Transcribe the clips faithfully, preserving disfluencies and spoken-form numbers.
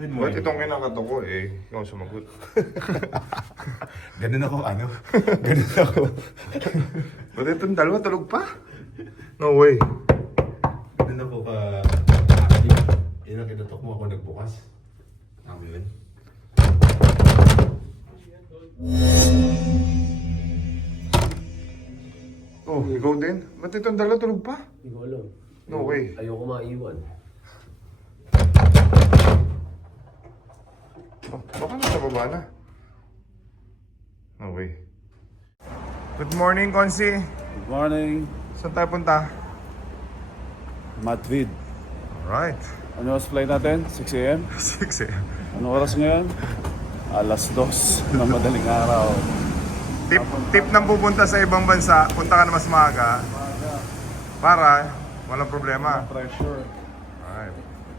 Good Ba't itong kinakato ko eh? Ikaw sumagot. Ganun ako, ano? Ganun ako. Ba't itong dalawa tulog pa? No way. Ganun ako ka... active. Yun ang kinatok mo ako nagbukas. Tama yun. Oh, ikaw din? Ba't itong dalawa tulog pa? Hindi ko alam. No way. Ayoko maiwan. Oh, baka nasa baba na. No way. Good morning, Konsi. Good morning, Saan tayo punta? Madrid. Alright. Ano oras flight natin? six a m? six a.m. Ano oras ngayon? Alas dos ng madaling araw. Tip, tip ng pupunta sa ibang bansa, punta ka na mas maaga. Para walang problema. Pressure. Alright.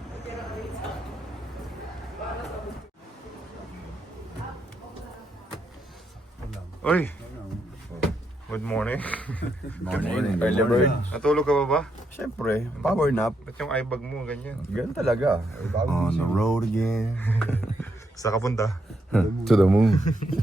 Uy! Good morning. Morning. Early bird. Natulog ka ba ba? Siyempre, power nap. Ba't yung eye bag mo ganyan? Ganun talaga. On the road again. Sa ka punta? To the moon.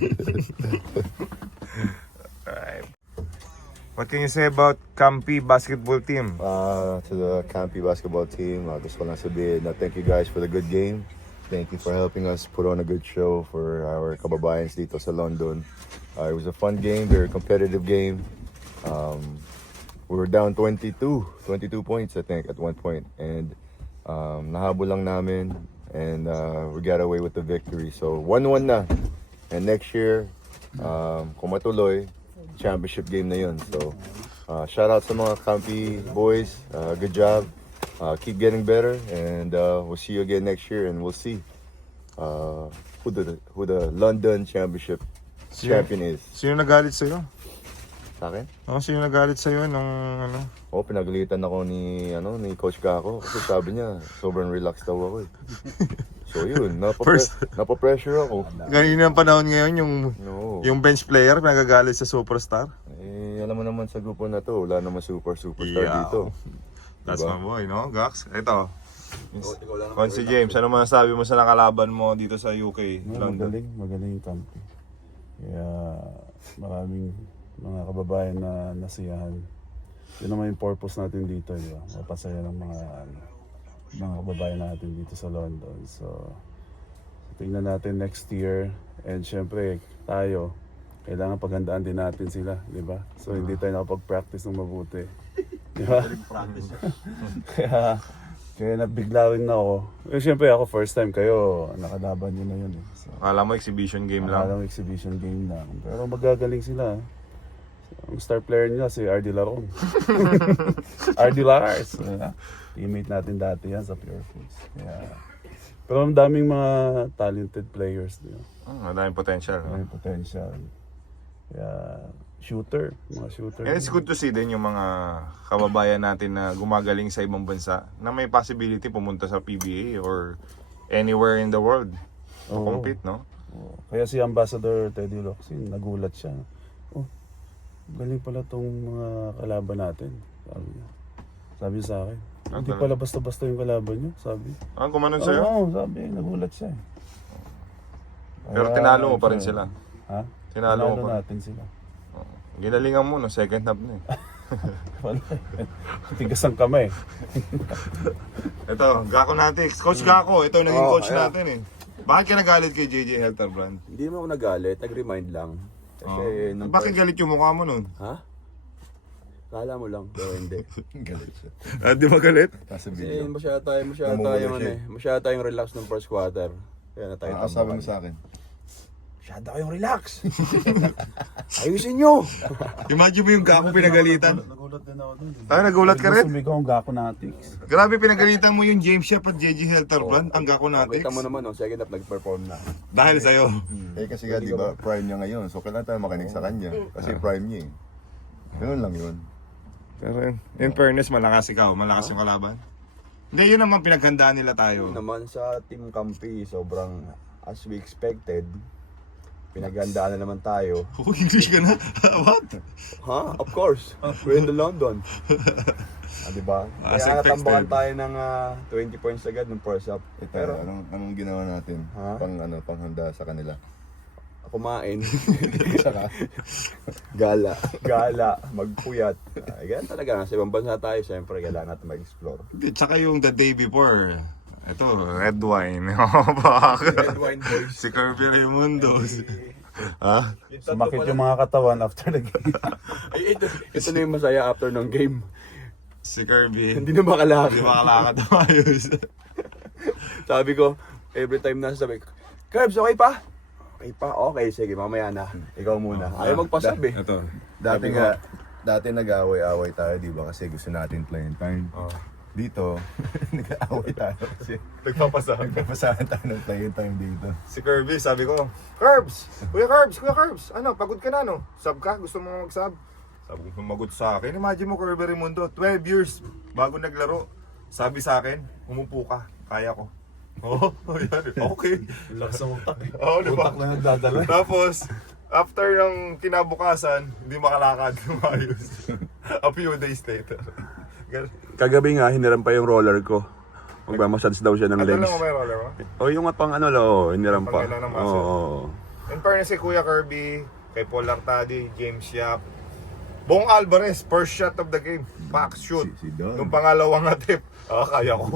Alright. What can you say about Campi basketball team? Uh, to the Campi basketball team, uh, gusto ko lang sabihin na thank you guys for the good game. Thank you for helping us put on a good show for our kababayans dito sa London. Uh, it was a fun game, very competitive game. Um, we were down twenty-two, twenty-two points I think at one point. And um, nahabol lang namin and uh, we got away with the victory. So one one na. And next year, um, kung matuloy, championship game na yun. So, uh, shout out sa mga Campi boys. Uh, good job. Uh, keep getting better, and uh, we'll see you again next year, and we'll see uh, who the who the London Championship champion is. Sino nagalit sa'yo? Sa akin? Oh, sino nagalit sa'yo nung ano? Oh, pinagalitan ako ni ano ni Coach Gako kasi sabi niya sobrang relaxed daw ako eh. So yun, napapre- First- napapressure ako. Ganyan ang panahon ngayon yung No. yung bench player nagagalit sa superstar. Eh, alam mo naman sa grupo na to, wala naman super superstar Yeah. dito. That's Diba? my boy, no? Gax, ito. Konsi James, ano masasabi mo sa nakalaban mo dito sa U K, No, London? magaling, magaling yung Campi. Kaya maraming mga kababayan na nasiyahan. Yun naman yung purpose natin dito, di ba? Mapasaya ng mga ano, mga kababayan natin dito sa London. So, tingnan natin next year. And syempre, tayo, kailangan paghandaan din natin sila, di ba? So, hindi tayo nakapag-practice ng mabuti. Di ba? kaya, kaya nabigla rin na ako. Eh, syempre ako, first time kayo, nakalaban nyo na yun eh. So, Akala mo exhibition game lang. Akala ko exhibition game lang. Pero magagaling sila. Ang star player nila si R D Laron. R D Lars. Uh, teammate natin dati yan sa Pure Foods. Kaya, pero ang daming mga talented players. Di ba? Hmm, madaming potential. No? May potential. Kaya, shooter. Mga shooter. And it's good to see din yung mga kababayan natin na gumagaling sa ibang bansa na may possibility pumunta sa P B A or anywhere in the world. Oo. Compete, no? Oo. Kaya si Ambassador Teddy Locsin, nagulat siya. Oh, galing pala tong mga kalaban natin. Sabi niya. Sabi niya sa akin. Ah, Hindi talaga? pala basta-basta yung kalaban niyo, sabi. Ah, kumanon Oo, sa'yo? oh, sabi, nagulat siya. eh. Pero Kaya, tinalo mo pa rin siya- sila. Ha? Tinalo mo pa. natin sila. Ginalingan mo, no? Second half na eh. Wala. Tigas ang kamay. Ito, Gako Natix. Coach Gako, ito yung naging Oh, coach ayan. natin eh. Bakit ka nagalit kay J J Helterbrand? Hindi naman ako nagalit, nag-remind lang. Kasi Oh. nung Bakit galit yung mukha mo nun? Ha? Kala mo lang, pero hindi. Galit siya. Ah, di ba galit? Nasa Kasi video. masyado tayo, masyado Namumula tayong ano siya eh. Masyado tayong relax nung first quarter. Kaya na tayo Ah, sabi mo sa akin. Masyado kayong relax. Ayusin nyo. Imagine mo yung Gako pinagalitan. Nagulat din ako dun. Ah, nagulat ka rin? Sumigaw ang Gako Natix. Grabe, pinagalitan mo yung James Shep at J J Helterbrand, ang Gako Natix. Kita mo naman, no, second half nag-perform na. Dahil sa'yo. Eh kasi nga, di ba, prime niya ngayon. So, kailangan tayo makinig sa kanya. Kasi prime niya eh. Ganun lang yun. Pero in fairness, malakas ikaw. Malakas yung kalaban. Hindi, yun naman pinaghandaan nila tayo. Naman sa Team Campi, sobrang as we expected. Pinagandaan na naman tayo. Oh, English ka na? What? Ha? Of course. We're in the London. Ah, di ba? As Kaya natambakan expected. tayo ng ah, twenty points agad ng first half. Ito, Pero anong, anong ginawa natin? Ha? Pang ano, panghanda sa kanila. kumain, Saka, gala. gala, magpuyat. Ay, ganyan talaga. Nasa ibang bansa tayo, siyempre kailangan natin mag-explore. Hindi, tsaka yung the day before. Ito, red wine. Bak. Red wine boys. Si Kirby Raimundos. Ha? Sumakit yung mga katawan after the game. Ay, ito, ito na yung masaya after ng game. Si Kirby. Hindi na makalakad. Hindi makalakad na ayos. Sabi ko, every time na sabi, Curbs, okay pa? Okay pa? Okay, sige, mamaya na. Ikaw muna. Ayaw magpasabi. Ito. Dati Sabi ko, nga, dati nag-away-away tayo, di ba? Kasi gusto natin playing time. Oh. Dito, nag-away tayo kasi Nagpapasabi. nagpapasahan tayo ng playing time dito. Si Kirby, sabi ko, Curbs! Kuya Curbs! Kuya Curbs! Ano, pagod ka na, no? Sub ka? Gusto mo mag-sub? Sabi ko, sumagot sa akin. Imagine mo, Kirby Raimundo, twelve years bago naglaro. Sabi sa akin, umupo ka. Kaya ko. Oo, oh, yan. Okay. Lakas ng utak eh. Oo, di ba? Utak lang nagdadala. Tapos, after ng kinabukasan, hindi makalakad. Maayos. A few days later. Gan- kagabi nga, hiniram pa yung roller ko. Magmamassage daw siya ng Ano legs. lang mo may roller mo? O yung nga pang ano lang, oh, hiniram pa. Pangailan ng Oo. muscle. Oh, In fairness kay Kuya Kirby, kay Paul Artadi, James Yap, Bong Alvarez, first shot of the game. Back shoot. Si, si Don. Nung pangalawang attempt, ah, kaya ko.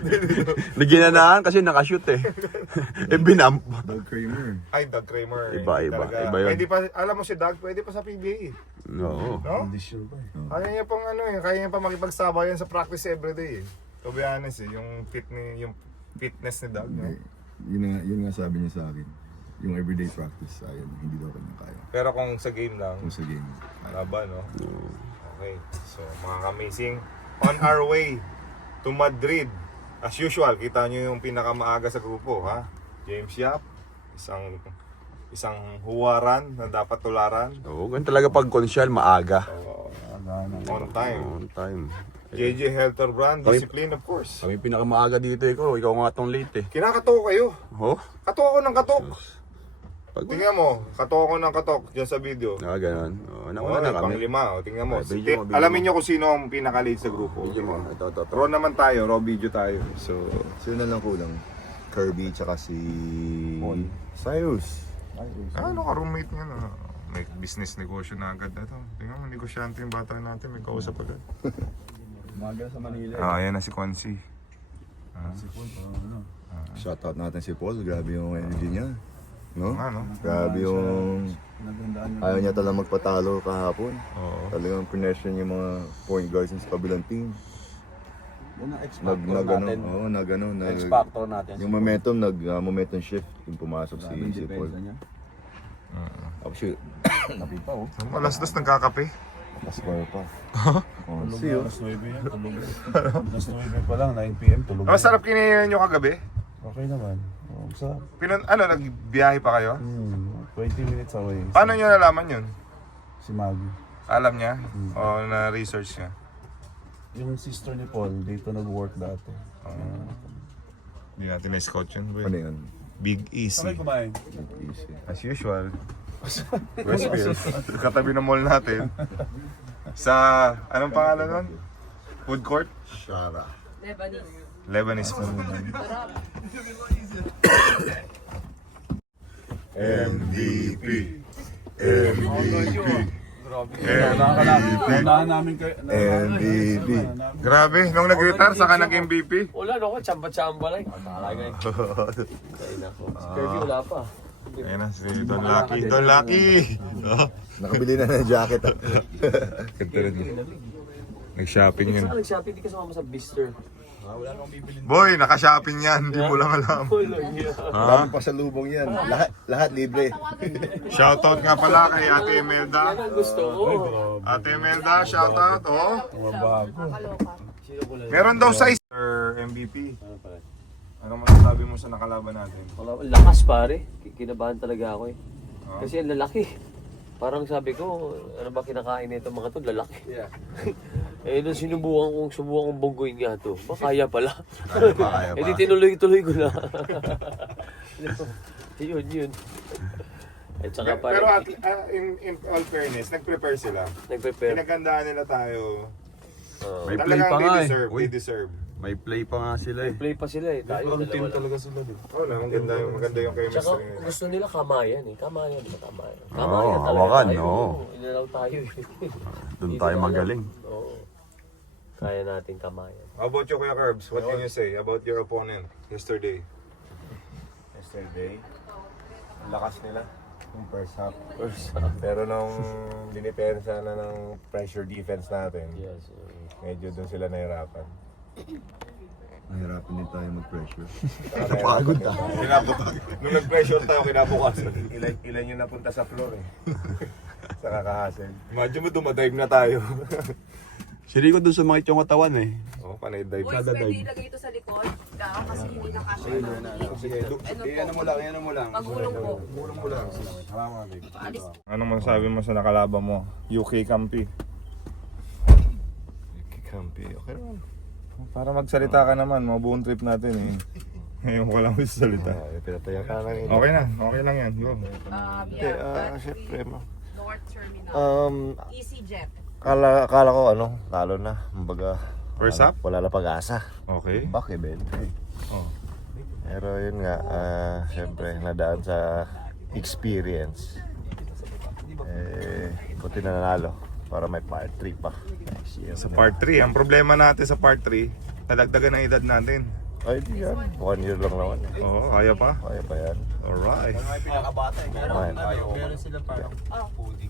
Naginanahan kasi nakashoot eh. eh binamp. Doug Kramer. Ay, Doug Kramer. Iba, hindi iba. talaga. Iba yun. Pwede pa, alam mo si Doug, pwede pa sa P B A. eh. Oo. No? Condition pa eh. Kaya niya pang ano eh, kaya niya pa makipagsabayan sa practice everyday eh. To be honest eh, yung fit ni, yung fitness ni Doug. No? Yun nga, yun nga sabi niya sa akin. Yung everyday practice, ayun, hindi daw kanya kaya. Pero kung sa game lang, Kung sa game. laban no? Okay, so mga amazing on our way to Madrid. As usual, kita nyo yung pinakamaaga sa grupo, ha? James Yap, isang isang huwaran na dapat tularan. Oo, ganun talaga pag konsyal, maaga. So, Aga na. on time. On time. J J Helterbrand, Kami- discipline of course. Kami pinakamaaga dito ikaw, ikaw nga tong late eh. Kinakatok kayo. Oh? Katok ako ng katok. Pag Tingnan mo, katok ako ng katok dyan sa video. Ah, ganun. Oo, Oo, nauna na pang kami. lima. O, tingnan mo. Ay, video mo, video Alamin mo. nyo kung sino ang pinaka-late sa grupo. Video mo, ito, ito, ito. Raw naman tayo, raw video tayo. So, Sino na lang kulang? Kirby tsaka si... Paul. Cyrus. ano ka roommate nga na? May business negosyo na agad na to. Tingnan mo, negosyante yung bata natin. May kausap agad. Umaga sa Manila eh. Ah, ayan na si Quincy. Si Paul, parang ano. Shoutout natin si Paul. Grabe yung energy niya. No? Oo nga, no? Grabe yung... Nagandaan yung... Ayaw niya talagang magpatalo kahapon. Oo. Talagang pinession yung mga point guards sa kabilang team. Yan ang X Nag, factor nag, ano, natin. oo, nag, ano, nag, X factor natin. yung momentum, nag, uh, momentum shift yung pumasok si, Grabe yung si Paul. depensa niya. Tapos yun, Tapi pa oh. Alas dos nagkakape. pascore pa. Oh, Tulog see na you. alas nuwebe yan. Tulog na. Alas nuwebe pa lang, nine p m tulog Ang masarap kinain nyo kagabi. Okay naman. Oh, masarap. Pinan ano, nagbiyahe pa kayo? Hmm, twenty minutes away. Paano nyo nalaman yun? Si Maggie. Alam niya? O na-research niya? Yung sister ni Paul, dito nag-work dati. Hindi natin na-scout yun. boy. Ano yun? Big Easy. Sabay kumain. Easy. As usual. Westfield. Katabi ng mall natin. Sa, anong pangalan nun? Food court? Shara. Lebanese food. M V P. Unahan ka namin. Unahan namin kayo. M V P. Grabe, nung nag-retire, saka nag-M V P. Wala no, chamba-chamba lang. Talaga. Ay nako. Si Kirby wala pa. Ayan na, si Don Lucky. Don Lucky! Oh, Nakabili na ng jacket ah. ganda rin. Nag-shopping yun. Saan nag-shopping? Di ka sumama sa Bister. Boy, naka-shopping yan. Hindi mo lang alam. Wala niya. Ha? Dami pa sa lubong yan. Lahat, lahat libre. Shoutout nga pala kay Ate Imelda. Yan ang gusto ko. Ate Imelda, shoutout. Oh. Mga bago. Sino ko lang? Meron daw size. Sir M V P. Ano masasabi mo sa nakalaban natin? Wala, lakas pare. Kinabahan talaga ako eh. Kasi ang lalaki. Parang sabi ko, ano ba kinakain nito mga to? Lalaki. Yeah. eh, nung sinubukan kong, subukan kong bonggoyin nga to, ba kaya pala. Kaya pa, kaya pa. eh di tinuloy-tuloy ko na. yun, yun. At saka Pero parang at, uh, in, in all fairness, nag-prepare sila. nag-prepare. Pinagandaan nila tayo Oh. May play Talagang pa they nga eh. deserve, Uy, they deserve. may play pa nga sila eh. Play pa sila eh. Tayo Parang team dalawa lang. talaga sila din. Oh, na, maganda yung, maganda yung Tsaka chemistry nila. gusto nila kamayan eh. Kamayan, di ba kamayan? Oo, Kamayan talaga hawakan, tayo. oo. Inalaw tayo eh. Doon Hindi tayo ko alam. magaling. Oo. Kaya natin kamayan. How about you, Kuya Curbs? What can you say about your opponent yesterday? Yesterday, ang lakas nila yung first half. First Pero nung dinipensa na ng pressure defense natin, Yes. oo. medyo doon sila nahirapan. Mahirapan din tayo mag-pressure. Napagod ah. Kinapag- Nung nag-pressure tayo kinabukasan. Ilan, ilan yung napunta sa floor eh. sa kakahasel. Imagine mo, dumadive na tayo. Si Rico doon sumakit yung katawan eh. Oo, oh, panay dive. Boys, pwede ilagay ito sa likod. Dahil kasi hindi na kasya. Sige, ano mo lang, ano mo lang. Magulong po. Gulong mo lang. Paalis po. Anong masasabi mo sa nakalaban mo? U K Campi. Kampi, okay naman. Para magsalita ka naman, mabuong trip natin eh. Ngayon ko lang magsalita. Uh, pinatayan ka lang yun. Okay na, okay lang yan. Go. Uh, Hindi, yeah, ah, Battery syempre, ma. North Terminal. Um, EasyJet. akala, akala ko ano, talo na. Kumbaga, First ano, half? wala na pag-asa. Okay. Bakit, Ben? Oh. Pero yun nga, ah, syempre, nadaan sa experience. Eh, buti na nanalo para may part three pa. Next year. Sa part three, ang problema natin sa part three, nadagdagan ang edad natin. Ay, di yan. One year lang naman. Oo, kaya pa. Kaya pa yan. Alright. Fine. Meron silang parang